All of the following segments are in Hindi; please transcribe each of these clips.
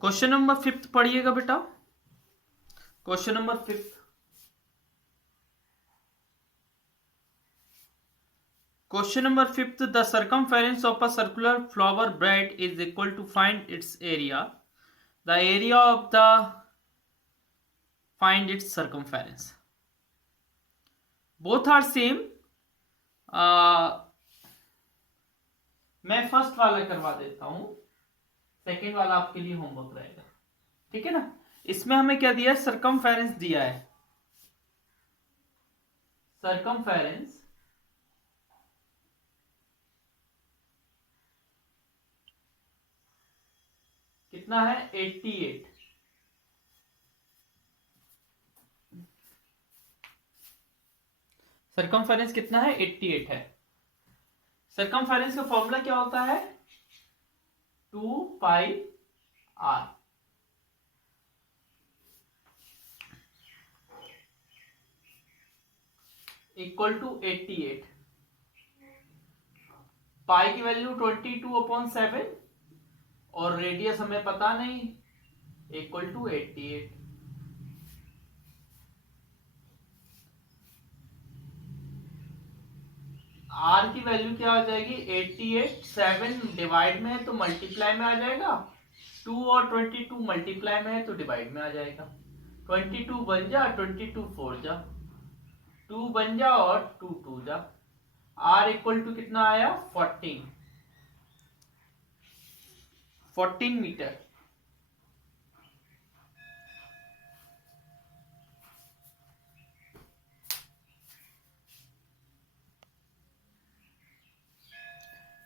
क्वेश्चन नंबर 5 पढ़िएगा बेटा। Question number 5। Question number 5, the circumference of a circular flower bed is equal to find its area. The area of the find its circumference. Both are same. मैं फर्स्ट वाला करवा देता हूं, सेकेंड वाला आपके लिए होमवर्क रहेगा। ठीक है ना। इसमें हमें क्या दिया है, सर्कमफेरेंस दिया है। सर्कमफेरेंस कितना है, 88। सर्कमफेरेंस कितना है, 88 है। सर्कमफेरेंस का फॉर्मूला क्या होता है, 2πr। Equal to 88। पाई की वैल्यू 22/7 और रेडियस हमें पता नहीं, इक्वल टू 88। आर की वैल्यू क्या हो जाएगी, 88। 7 डिवाइड में है तो मल्टीप्लाई में आ जाएगा, 2 और 22 मल्टीप्लाई में है तो डिवाइड में आ जाएगा। 22 बन जा, 22 4 जा, 2 बन जा और 2 2 जा। आर इक्वल टू कितना आया, 14 मीटर।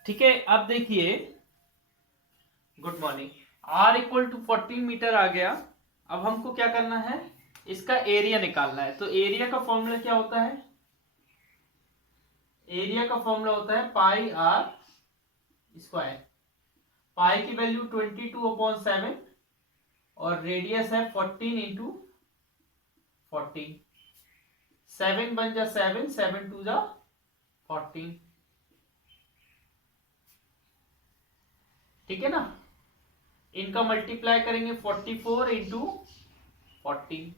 ठीक है, अब देखिए, good morning. R equal to 14 metre आ गया। अब हमको क्या करना है, इसका एरिया निकालना है। तो एरिया का फॉर्मूला क्या होता है, एरिया का फॉर्मूला होता है पाई आर स्क्वायर। पाई की वैल्यू 22/7 और रेडियस है 14 इंटू 14। 7 बन जा 7, 7 2 जा 14। ठीक है ना। इनका मल्टीप्लाई करेंगे 44 इंटू 14।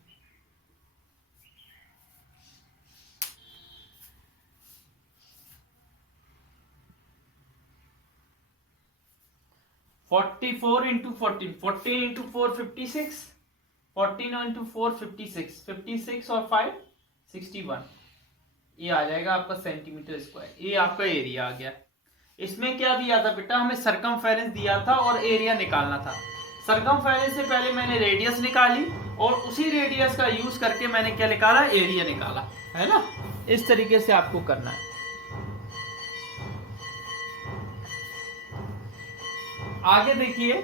44 इंटू 14, 14 इंटू 4 56, 14 इंटू 4 56, 56 और 5 61। ये आ जाएगा आपका सेंटीमीटर स्क्वायर। ये आपका एरिया आ गया। इसमें क्या दिया था बेटा, हमें सर्कमफेरेंस दिया था और एरिया निकालना था। सर्कमफेरेंस से पहले मैंने रेडियस निकाली और उसी रेडियस का यूज करके मैंने क्या निकाला, एरिया निकाला, है ना। इस तरीके से आपको करना है। आगे देखिए,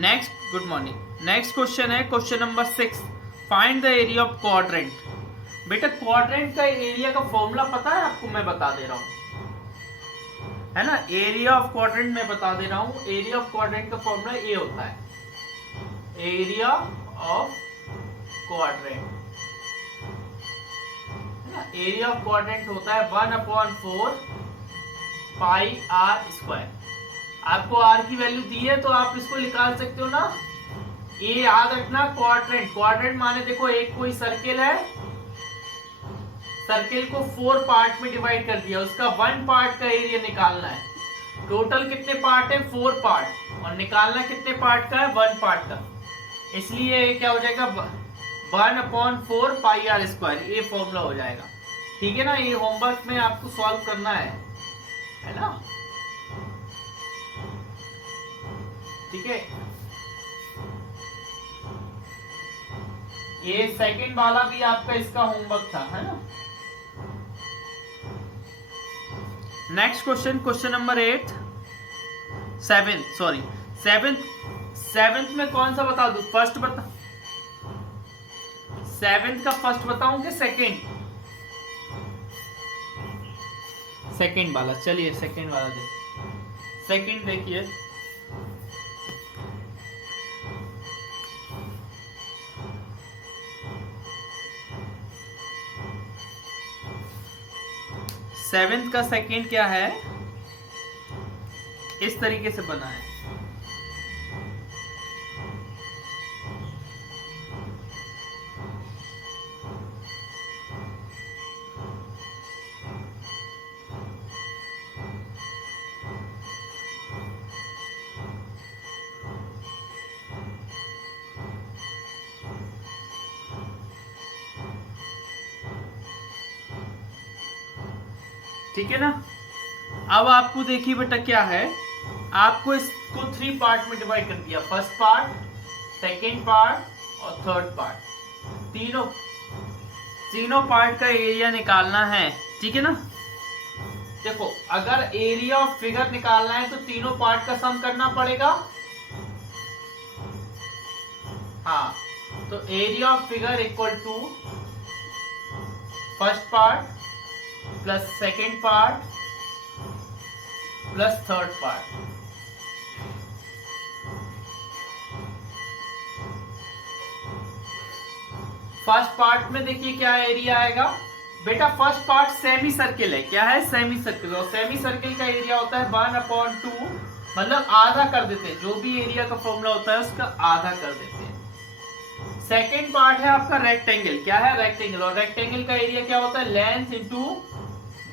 next, good morning. Next question है question number 6, find the area of quadrant. बेटा क्वाड्रेंट का एरिया का फॉर्मूला पता है आपको, मैं बता दे रहा हूं, है ना। एरिया ऑफ क्वाड्रेंट मैं बता दे रहा हूं। एरिया ऑफ क्वाड्रेंट का फॉर्मूला ये होता है, area of quadrant, area of quadrant होता है 1/4 पाई आर स्क्वायर। आपको आर की वैल्यू दी है तो आप इसको निकाल सकते हो ना। ये याद रखना, क्वाड्रेंट, क्वाड्रेंट माने देखो एक कोई सर्किल है, सर्किल को 4 पार्ट में डिवाइड कर दिया, उसका 1 पार्ट का एरिया निकालना है। टोटल कितने पार्ट है, 4 पार्ट, और निकालना कितने पार्ट का है, 1 पार्ट का। इसलिए ये क्या हो जाएगा, 1/4 पाई आर स्क्वायर, ये फॉर्मूला हो जाएगा। ठीक है ना। ये होमवर्क में आपको सॉल्व करना है ना। ठीक है। ये सेकंड वाला भी आपका इसका होमवर्क था, है ना। Next question, question number 8, 7th में कौन सा बता दूं, फर्स्ट बता, 7th का फर्स्ट बताऊं कि सेकंड वाला। चलिए सेकंड वाला सेकंड देखिए। सेवेंथ का सेकंड क्या है, इस तरीके से बना है। ठीक है ना। अब आपको देखिए बेटा क्या है, आपको इसको 3 पार्ट में डिवाइड कर दिया, फर्स्ट पार्ट, सेकेंड पार्ट और थर्ड पार्ट। तीनों पार्ट का एरिया निकालना है, ठीक है ना। देखो अगर एरिया ऑफ फिगर निकालना है तो तीनों पार्ट का सम करना पड़ेगा। हाँ, तो area of figure equal to first part plus second part plus third part. First part में देखिए क्या एरिया आएगा बेटा, फर्स्ट पार्ट सेमी सर्किल है। क्या है? Semi circle. और सेमी सर्किल का एरिया होता है 1/2, मतलब आधा कर देते हैं, जो भी एरिया का फॉर्मूला होता है उसका आधा कर देते हैं। सेकेंड पार्ट है आपका रेक्टेंगल। क्या है? रेक्टेंगल। और रेक्टेंगल का एरिया क्या होता है? Length into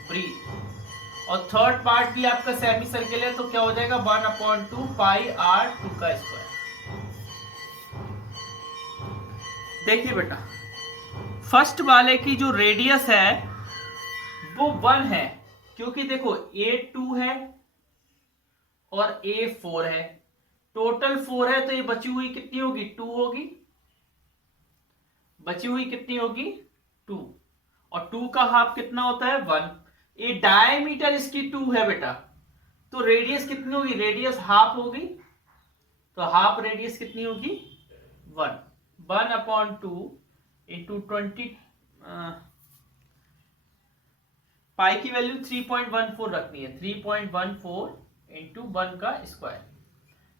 breadth. और थर्ड पार्ट भी आपका सेमी सर्किल है, तो क्या हो जाएगा? 1/2 पाई r 2 का स्क्वायर। देखिए बेटा, फर्स्ट वाले की जो रेडियस है वो 1 है, क्योंकि देखो a 2 है और a 4 है, टोटल 4 है, तो ये बची हुई कितनी होगी? 2 होगी। बची हुई कितनी होगी? 2। और 2 का हाफ कितना होता है? 1। ये डायमीटर इसकी 2 है बेटा, तो रेडियस कितनी होगी? रेडियस हाफ होगी, तो हाफ रेडियस कितनी होगी? 1। 1/2 इंटू 20, पाई की वैल्यू 3.14 रखनी है। 3.14 इंटू 1 का स्क्वायर।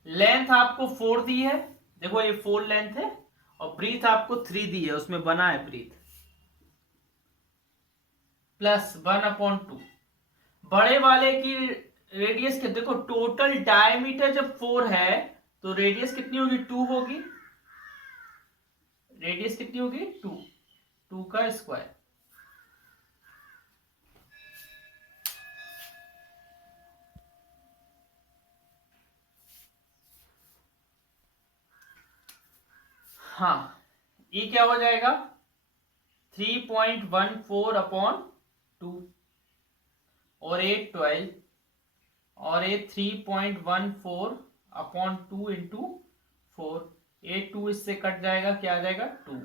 लेंथ आपको 4 दी है, देखो ये 4 लेंथ है, और ब्रीथ आपको 3 दी है, उसमें बना है ब्रीथ, प्लस 1/2। बड़े वाले की रेडियस के देखो, टोटल डायमीटर जब 4 है तो रेडियस कितनी होगी? 2 होगी। रेडियस कितनी होगी? 2 का स्क्वायर। हाँ, ये क्या हो जाएगा? 3.14/2, और ये 12, और ये 3.14/2 इंटू 4। ये 2 इससे कट जाएगा, क्या आ जाएगा? 2।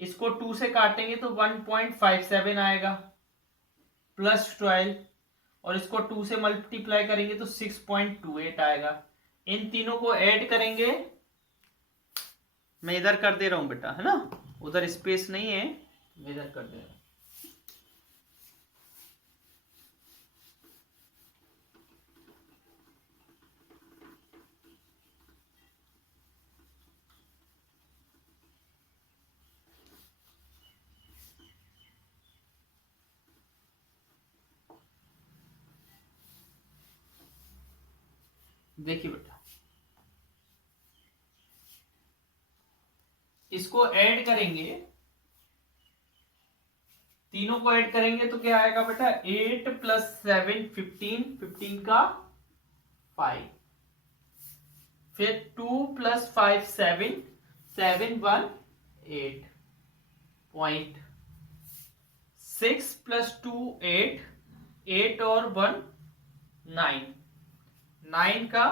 इसको 2 से काटेंगे तो 1.57 आएगा, प्लस 12, और इसको 2 से मल्टीप्लाई करेंगे तो 6.28 आएगा। इन तीनों को ऐड करेंगे, मैं इधर कर दे रहा हूं बेटा, है ना, उधर स्पेस नहीं है, मैं इधर कर दे रहा हूं। देखिए बेटा, इसको ऐड करेंगे, तीनों को ऐड करेंगे तो क्या आएगा बेटा? 8 + 7 15, 15 का 5, फिर 2 + 5 7, 7 1 8 पॉइंट, 6 + 2 8, 8 और 1 9, 9 का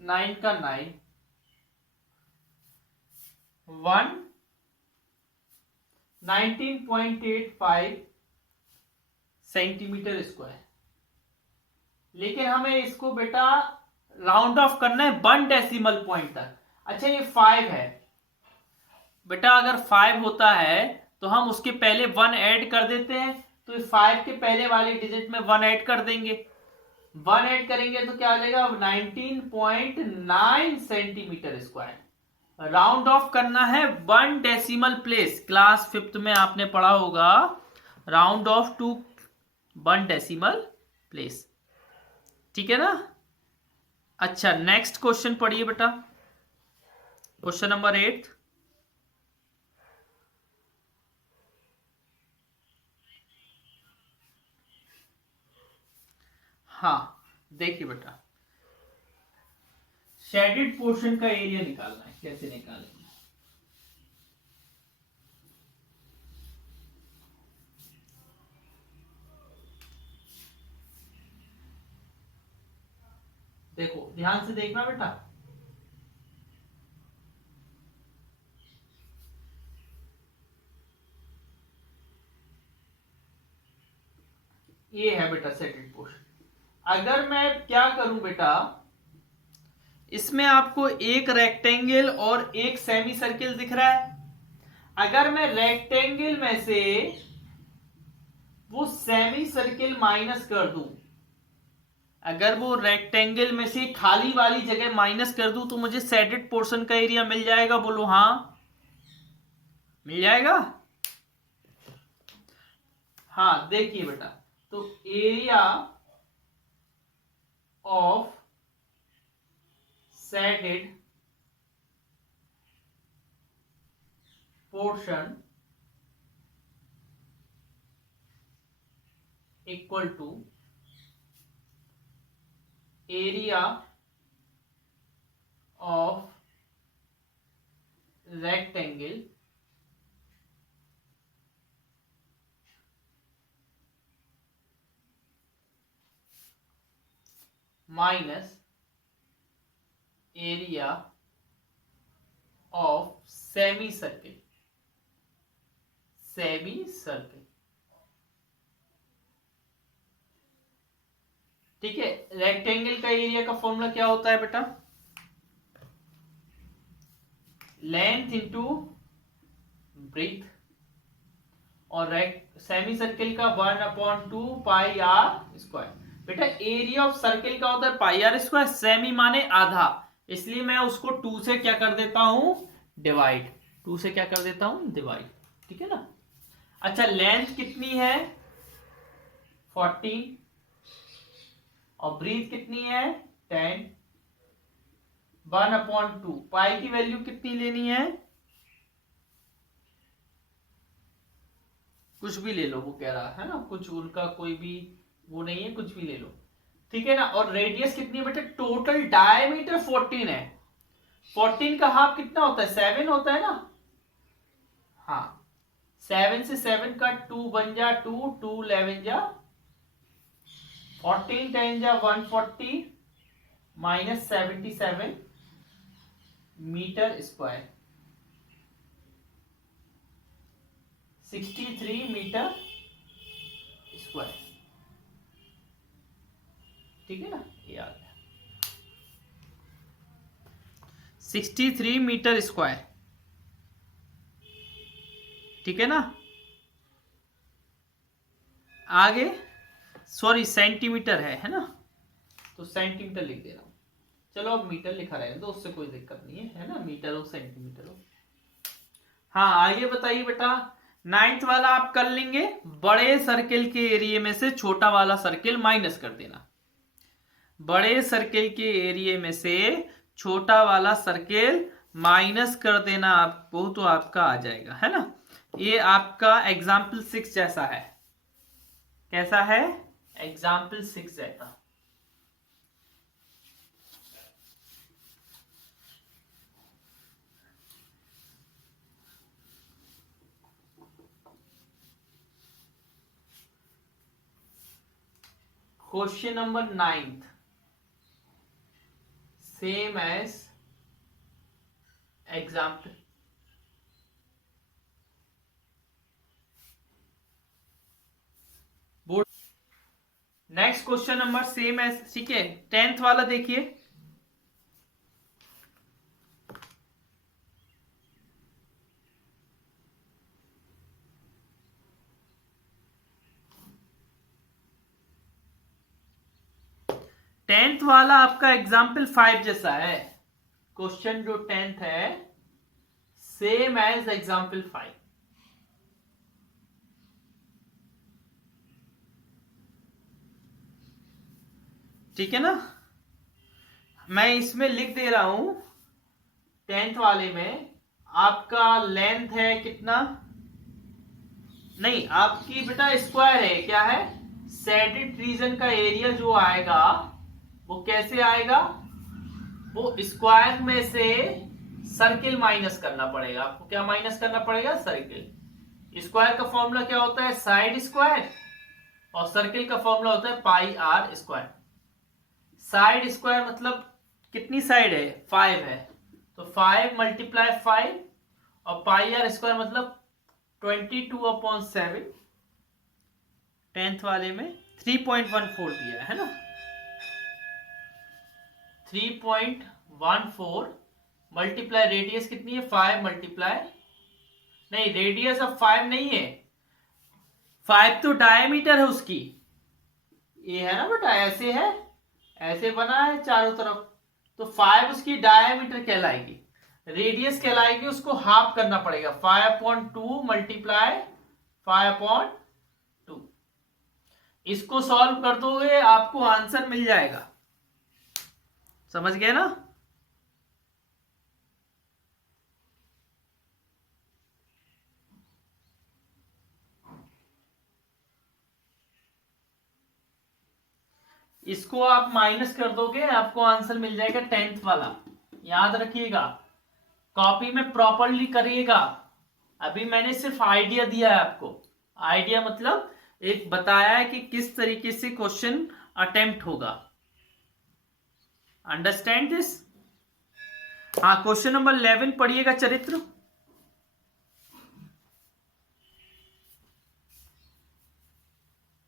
9 1 19.85 सेंटीमीटर स्क्वायर। लेकिन हमें इसको बेटा राउंड ऑफ करना है 1 डेसिमल पॉइंट तक। अच्छा, ये 5 है बेटा, अगर 5 होता है तो हम उसके पहले 1 ऐड कर देते हैं, तो इस 5 के पहले वाले डिजिट में 1 ऐड कर देंगे। 1 ऐड करेंगे तो क्या आ जाएगा? 19.9 सेंटीमीटर स्क्वायर। राउंड ऑफ करना है 1 डेसिमल प्लेस। क्लास 5th में आपने पढ़ा होगा, round off to 1 decimal place. ठीक है ना। अच्छा, नेक्स्ट क्वेश्चन पढ़िए बेटा, क्वेश्चन नंबर 8। हाँ देखिए बेटा, शेडेड पोर्शन का एरिया निकालना है, कैसे निकालेंगे। देखो ध्यान से देखना बेटा, ये है बेटा शेडेड पोर्शन। अगर मैं क्या करूं बेटा, इसमें आपको एक रेक्टेंगल और एक सेमी सर्किल दिख रहा है। अगर मैं रेक्टेंगल में से वो सेमी सर्किल माइनस कर दूं, अगर वो रेक्टेंगल में से खाली वाली जगह माइनस कर दूं, तो मुझे शेडेड पोर्शन का एरिया मिल जाएगा। बोलो हाँ, मिल जाएगा। हाँ देखिए बेटा, तो area of shaded portion equal to area of rectangle minus area of semi circle. Semi circle, ठीक है। रेक्टेंगल का एरिया का फॉर्मूला क्या होता है बेटा, लेंथ इंटू ब्रेथ, और सेमी सर्किल का 1/2 पाई आर स्क्वायर। बेटा एरिया ऑफ सर्किल का होता है पाई आर स्क्वायर, सेमी माने आधा, इसलिए मैं उसको 2 से क्या कर देता हूं, डिवाइड। 2 से क्या कर देता हूं, डिवाइड। ठीक है ना। अच्छा, लेंथ कितनी है 14, और ब्रीथ कितनी है 10। 1/2 पाई की वैल्यू कितनी लेनी है, कुछ भी ले लो, वो कह रहा है ना, कुछ उनका कोई भी वो नहीं है, कुछ भी ले लो। ठीक है ना। और रेडियस कितनी है बेटा, टोटल डायमीटर 14 है। 14 का हाफ कितना होता है, 7 होता है ना। हाँ, 7 से 7 का 2 बन जा 2, 2 11 जा 14, 10 जा 140 minus 77 metre square, 63 metre square. ठीक है ना, ये आ गया 63 मीटर स्क्वायर। ठीक है ना। आगे सॉरी सेंटीमीटर है ना, तो सेंटीमीटर लिख दे रहा हूं। चलो अब मीटर लिखा रहेगा तो उससे कोई दिक्कत नहीं है ना, मीटर हो सेंटीमीटर हो। हाँ आइए बताइए बेटा, 9th वाला आप कर लेंगे, बड़े सर्किल के एरिया में से छोटा वाला सर्किल माइनस कर देना। बड़े सर्किल के एरिया में से छोटा वाला सर्किल माइनस कर देना आपको, तो आपका आ जाएगा, है ना। ये आपका एग्जाम्पल 6 जैसा है। कैसा है, एग्जाम्पल 6 जैसा। Question number 9th, same as example. Board next question number same as, ठीक है। 10th वाला देखिए, टेंथ वाला आपका एग्जाम्पल 5 जैसा है। क्वेश्चन जो 10th है सेम एज एग्जाम्पल 5। ठीक है ना। मैं इसमें लिख दे रहा हूं 10th वाले में आपका लेंथ है कितना, नहीं आपकी बेटा स्क्वायर है, क्या है, सैडेड रीजन का एरिया जो आएगा वो कैसे आएगा, वो स्क्वायर में से सर्किल माइनस करना पड़ेगा आपको। क्या माइनस करना पड़ेगा, सर्किल। स्क्वायर का फॉर्मूला क्या होता है, साइड स्क्वायर, और सर्किल का फॉर्मूला होता है pi r square. Side square मतलब कितनी साइड है, 5 है, तो 5 मल्टीप्लाई 5, और पाई आर स्क्वायर मतलब 22/7। 10th वाले में 3.14 दिया है ना, 3.14 मल्टीप्लाई रेडियस कितनी है, 5 मल्टीप्लाई, नहीं रेडियस अब 5 नहीं है, 5 तो डायमीटर है उसकी, ये है ना बेटा, ऐसे है, ऐसे बना है चारों तरफ, तो 5 उसकी डायमीटर कहलाएगी, रेडियस कहलाएगी, उसको हाफ करना पड़ेगा, 5/2 मल्टीप्लाई 5/2। इसको सॉल्व कर दोगे आपको आंसर मिल जाएगा, समझ गए ना। इसको आप माइनस कर दोगे आपको आंसर मिल जाएगा 10th वाला, याद रखिएगा, कॉपी में प्रॉपरली करिएगा। अभी मैंने सिर्फ आइडिया दिया है आपको, आइडिया मतलब एक बताया है कि किस तरीके से क्वेश्चन अटेम्प्ट होगा, अंडरस्टैंड दिस। हाँ, क्वेश्चन नंबर 11 पढ़िएगा, चरित्र।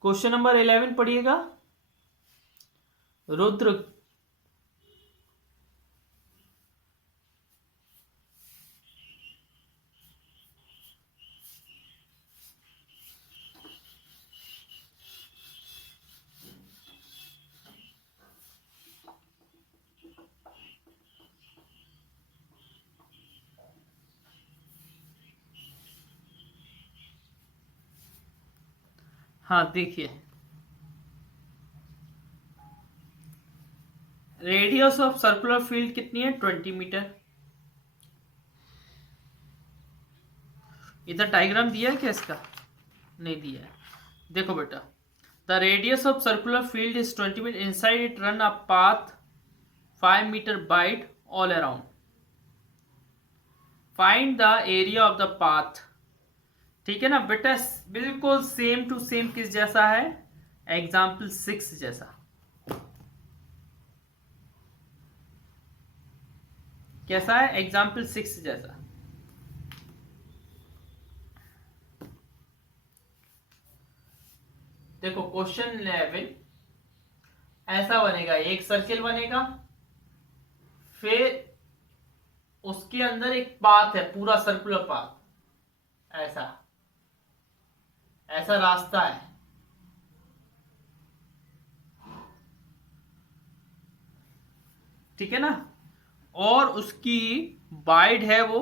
क्वेश्चन नंबर 11 पढ़िएगा, रुद्र। हाँ देखिए, रेडियस ऑफ सर्कुलर फील्ड कितनी है, 20 मीटर। इधर डायग्राम दिया है क्या इसका, नहीं दिया है। देखो बेटा, the radius of circular field is 20 metre, inside it run a path 5 metre wide all around. Find the area of the path. ठीक है ना बेटा, बिल्कुल सेम टू सेम किस जैसा है, एग्जाम्पल 6 जैसा। कैसा है, एग्जाम्पल 6 जैसा। देखो क्वेश्चन 11 ऐसा बनेगा, एक सर्किल बनेगा, फिर उसके अंदर एक पाथ है, पूरा सर्कुलर पाथ, ऐसा ऐसा रास्ता है, ठीक है ना, और उसकी वाइड है वो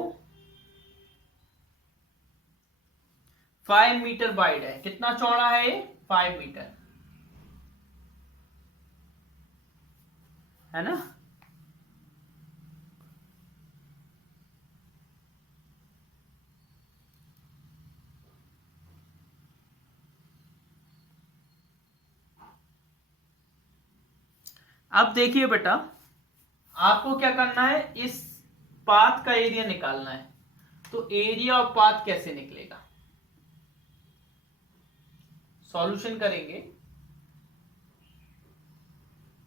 5 मीटर वाइड है। कितना चौड़ा है ये, 5 मीटर, है ना। अब देखिए बेटा, आपको क्या करना है, इस पाथ का एरिया निकालना है। तो एरिया ऑफ पाथ कैसे निकलेगा, सॉल्यूशन करेंगे।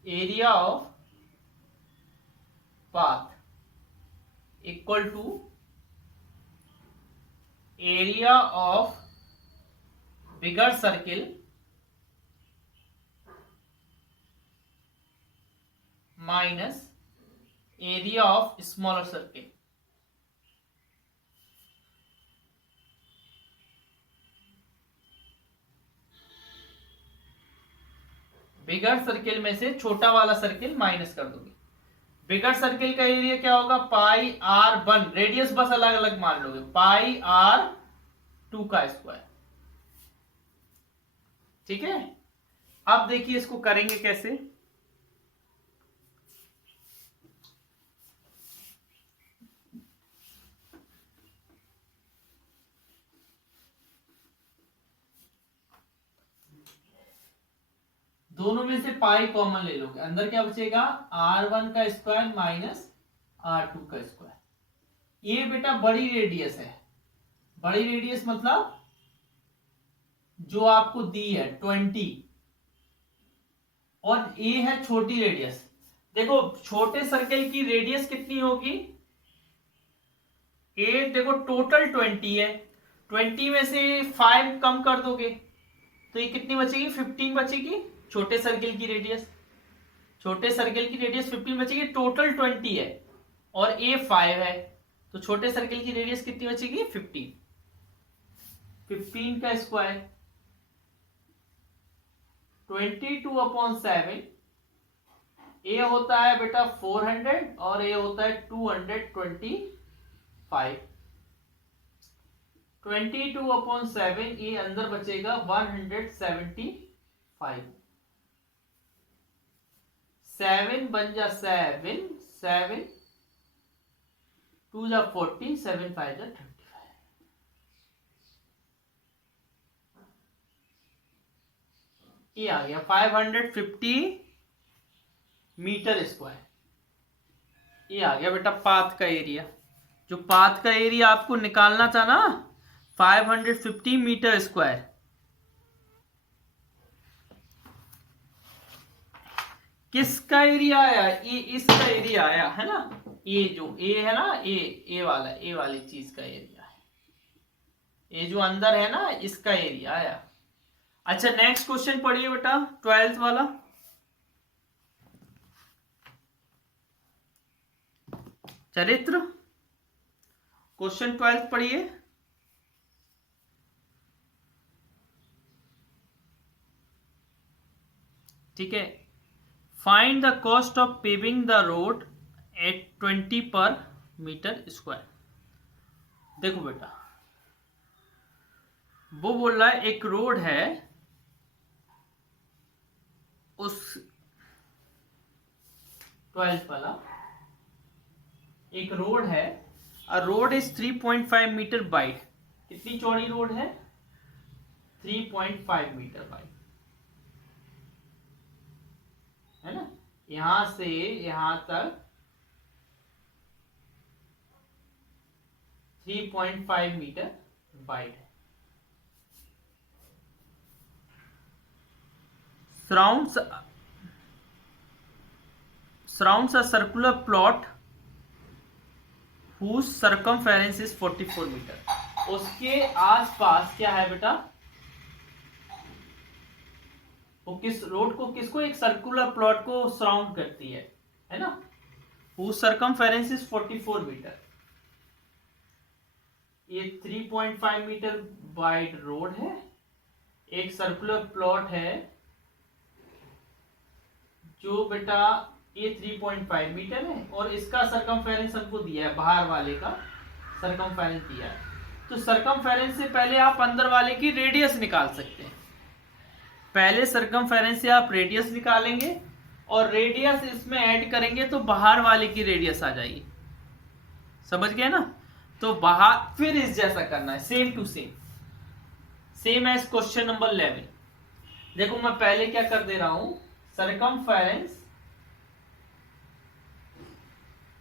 Area of path equal to area of bigger circle minus area of smaller circle. Bigger circle में से छोटा वाला सर्किल माइनस कर दोगे। बिगर सर्किल का एरिया क्या होगा, पाई आर 1, रेडियस बस अलग अलग मान लोगे, पाई आर 2 का स्क्वायर। ठीक है, अब देखिए इसको करेंगे कैसे। दोनों में से पाई कॉमन ले लोगे, अंदर क्या बचेगा r1 का स्क्वायर माइनस r2 का स्क्वायर। ये बेटा बड़ी रेडियस है, बड़ी रेडियस मतलब जो आपको दी है 20, और ए है छोटी रेडियस। देखो छोटे सर्कल की रेडियस कितनी होगी, ए देखो टोटल 20 है, 20 में से 5 कम कर दोगे तो ये कितनी बचेगी 15 बचेगी। छोटे सर्कल की रेडियस, छोटे सर्कल की रेडियस 15 बचेगी, टोटल 20 है और ए 5 है, तो छोटे सर्कल की रेडियस कितनी बचेगी 15। 15 का स्क्वायर 22/7, ए होता है बेटा 400 और ए होता है 225। 22/7 ये अंदर बचेगा 175। 7 बन जा 7, 7 2 जा 40, 7 5 जा 35। ये आ गया 550 मीटर स्क्वायर। ये आ गया बेटा पाथ का एरिया। जो पाथ का एरिया आपको निकालना था ना 550 मीटर स्क्वायर, किसका एरिया आया, ये इसका एरिया आया है ना, ये जो ए है ना, ए वाला, ए वाली चीज का एरिया है, ये जो अंदर है ना इसका एरिया आया। अच्छा नेक्स्ट क्वेश्चन पढ़िए बेटा 12th वाला, चरित्र क्वेश्चन 12th पढ़िए। ठीक है, find the cost of paving the road at 20 per metre square. देखो बेटा वो बोल रहा है एक रोड है, उस 12th वाला, एक रोड है, अ रोड इज 3.5 मीटर वाइड। कितनी चौड़ी रोड है 3.5 मीटर वाइड, है ना, यहां से यहां तक 3.5 मीटर वाइड है। surrounds a circular plot whose circumference is 44 metre. उसके आसपास क्या है बेटा, वो किस रोड को, किसको, एक सर्कुलर प्लॉट को सराउंड करती है ना, whose circumference is 44 मीटर। ये 3.5 मीटर वाइड रोड है, एक सर्कुलर प्लॉट है जो बेटा ये 3.5 मीटर है, और इसका सरकमफेरेंस हमको दिया है, बाहर वाले का सरकमफेरेंस दिया है। तो सरकमफेरेंस से पहले आप अंदर वाले की रेडियस निकाल सकते हैं। पहले सरकमफेरेंस से आप रेडियस निकालेंगे और रेडियस इसमें ऐड करेंगे तो बाहर वाले की रेडियस आ जाएगी। समझ गए ना, तो बाहर फिर इस जैसा करना है, same to same, same as question number 11। देखो मैं पहले क्या कर दे रहा हूं, सरकमफेरेंस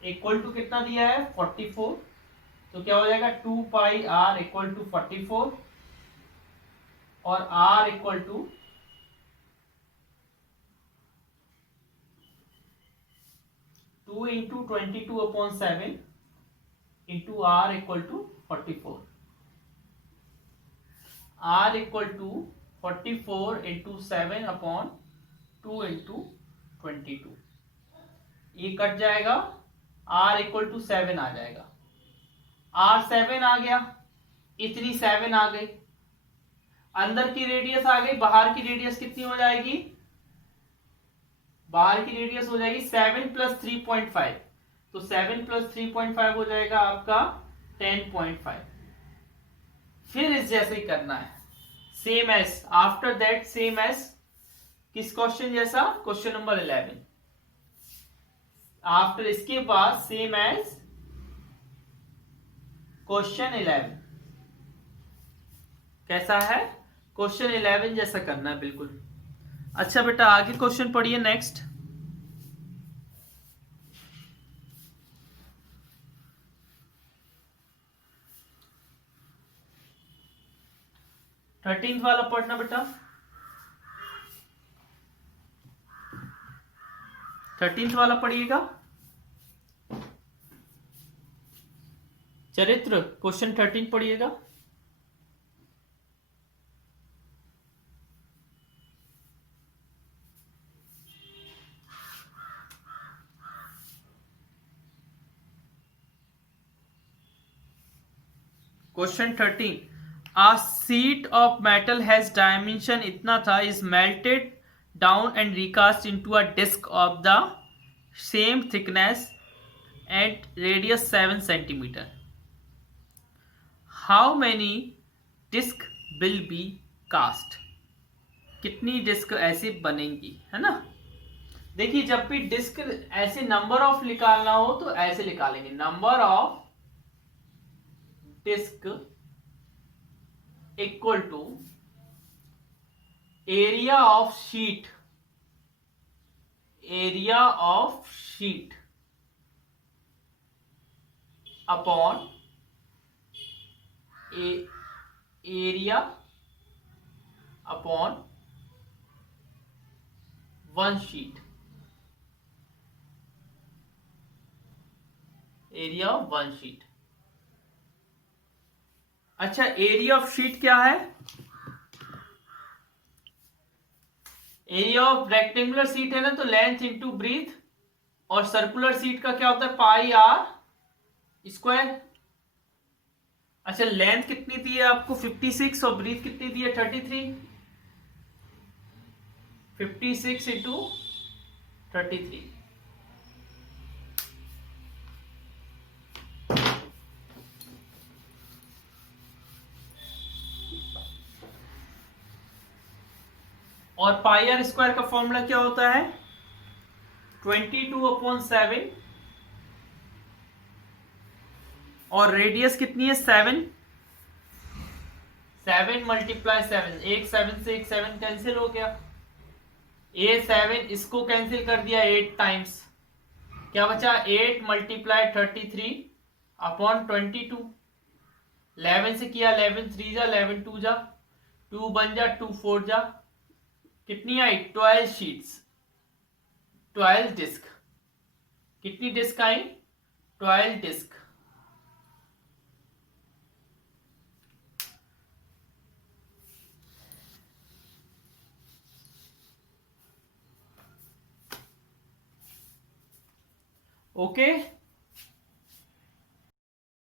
इक्वल टू कितना दिया है 44, तो क्या हो जाएगा 2 पाई r इक्वल टू 44 और r equal to 2 into 22/7 into r equal to 44, r equal to 44 into 7/2 into 22। ये कट जाएगा, r इक्वल टू 7 आ जाएगा, r 7 आ गया, इतनी 7 आ गई, अंदर की रेडियस आ गई, बाहर की रेडियस कितनी हो जाएगी, बाहर की रेडियस हो जाएगी 7 प्लस 3.5, तो 7 प्लस 3.5 हो जाएगा आपका 10.5। फिर इस जैसे ही करना है, same as after that, same as किस क्वेश्चन जैसा, क्वेश्चन नंबर 11। आफ्टर इसके बाद सेम एज क्वेश्चन 11, कैसा है क्वेश्चन 11 जैसा करना है बिल्कुल। अच्छा बेटा आगे क्वेश्चन पढ़िए नेक्स्ट। थर्टींथ वाला पढ़ना बेटा। 13th वाला पढ़िएगा। चरित्र क्वेश्चन 13 पढ़िएगा। Question 13, a sheet of metal has dimension इतना था, is melted down and recast into a disc of the same thickness and radius 7 centimeter. How many disc will be cast? कितनी डिस्क ऐसी बनेंगी, है ना। देखिए जब भी डिस्क ऐसे नंबर ऑफ निकालना हो तो ऐसे निकालेंगे, number of disc equal to area of sheet, area of sheet upon area upon one sheet, area of one sheet. अच्छा एरिया ऑफ शीट क्या है, एरिया ऑफ रेक्टेंगुलर शीट है ना, तो लेंथ इंटू ब्रीथ, और सर्कुलर शीट का क्या होता है पाई आर स्क्वायर। अच्छा लेंथ कितनी दी है आपको 56 और ब्रीथ कितनी दी है 33, 56 इंटू 33। और पाई आर स्क्वायर का फॉर्मूला क्या होता है 22/7, और रेडियस कितनी है 7, 7 मल्टीप्लाई 7, एक 7 से एक 7 कैंसिल हो गया, ए 7 इसको कैंसिल कर दिया 8 टाइम्स, क्या बचा 8 मल्टीप्लाई 33 अपॉन 22, 11 से किया 11 3 जा 11 2 जा 2 बन जा 2 4 जा, कितनी आई 12 शीट्स, 12 डिस्क, कितनी डिस्क आई 12 डिस्क। ओके